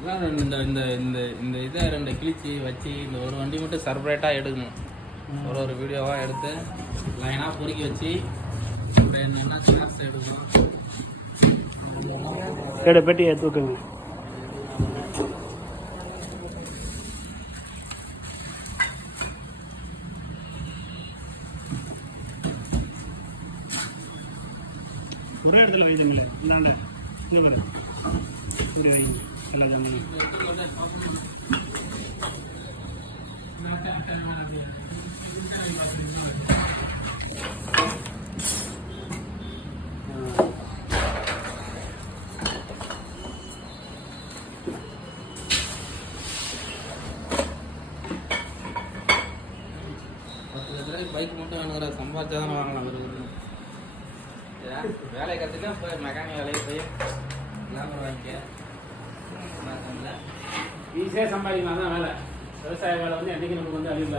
இந்த இந்த இந்த இந்த இதை 2 கிழிச்சி வச்சு இந்த ஒரு வண்டி மட்டும் செப்பரேட்டாக எடுக்கணும். ஒரு வீடியோவாக எடுத்து லைனாக பொறுக்கி வச்சு அப்புறம் என்னென்னா கிளாஸ் எடுக்கணும். பெட்டியை தூக்குங்க. ஒரே இடத்துல வைதுங்களே. இந்தாண்ட இங்கே பாரு, இப்படி வைங்க எல்லாம் தண்ணி. பைக் மட்டும் வேணுங்கிற சம்பாதிச்சா தான் வாங்கலாம். வேலையை கற்றுக்க போய் மெக்கானிக் வேலையை போய் லேபர் வாங்கிக்க ஈஸியாக சம்பாதிக்கலாம் தான் வேலை. விவசாய வேலை வந்து என்றைக்கு நமக்கு வந்து அழியல.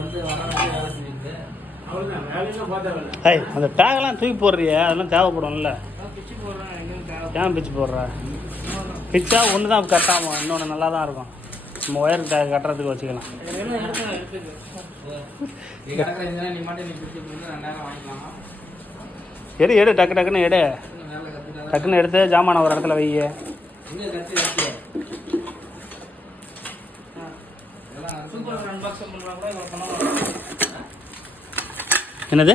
வந்து வர வேலை செஞ்சுட்டு அவ்வளோதான், வேலையெல்லாம் பார்த்தா வேலை. அந்த டேக்லாம் தூக்கி போடுறிய, அதெல்லாம் தேவைப்படும்ல. பிச்சு போடுறேன். எங்கேயும் ஏன் பிச்சு போடுற? பிச்சா ஒன்று தான் கட்டாமல், இன்னொன்று நல்லா தான் இருக்கும். நம்ம ஒயர் டேக் கட்டுறதுக்கு வச்சுக்கலாம். நீ மட்டும் நீ பிடிச்சி 2000 வாங்கிக்கலாமா? எடு டக்கு டக்குன்னு எடு. டக்குன்னு எடுத்து ஜாமான ஒரு இடத்துல வைய. என்னது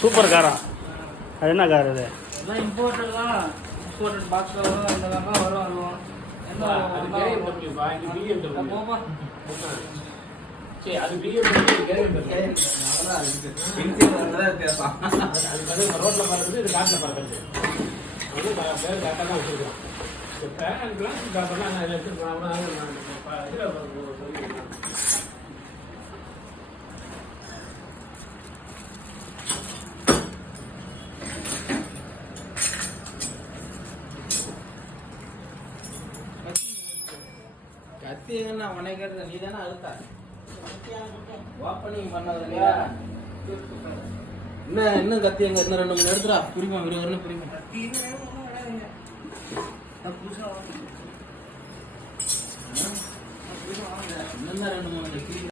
சூப்பர் காரா? அது என்ன கார்? இது இம்போர்ட்டட் தான். இம்போர்ட்டட் பாக்ஸ் வரும், இந்த தான் வரும். ரோட்ல பார்க்கறது, இது காட்டில் பார்க்கறது. அது பேர் கரெக்டாக தான் வச்சுருக்கோம். கத்தி எங்கன்னா உனக்கு நீ தானே அழுத்தா ஓப்பனிங் பண்ணது. இன்னும் கத்தி எங்க இன்னும் 2 3 எடுத்துடா. புரியுமா? விறுவிறுன்னு புரியுமா? இன்னும் 2 3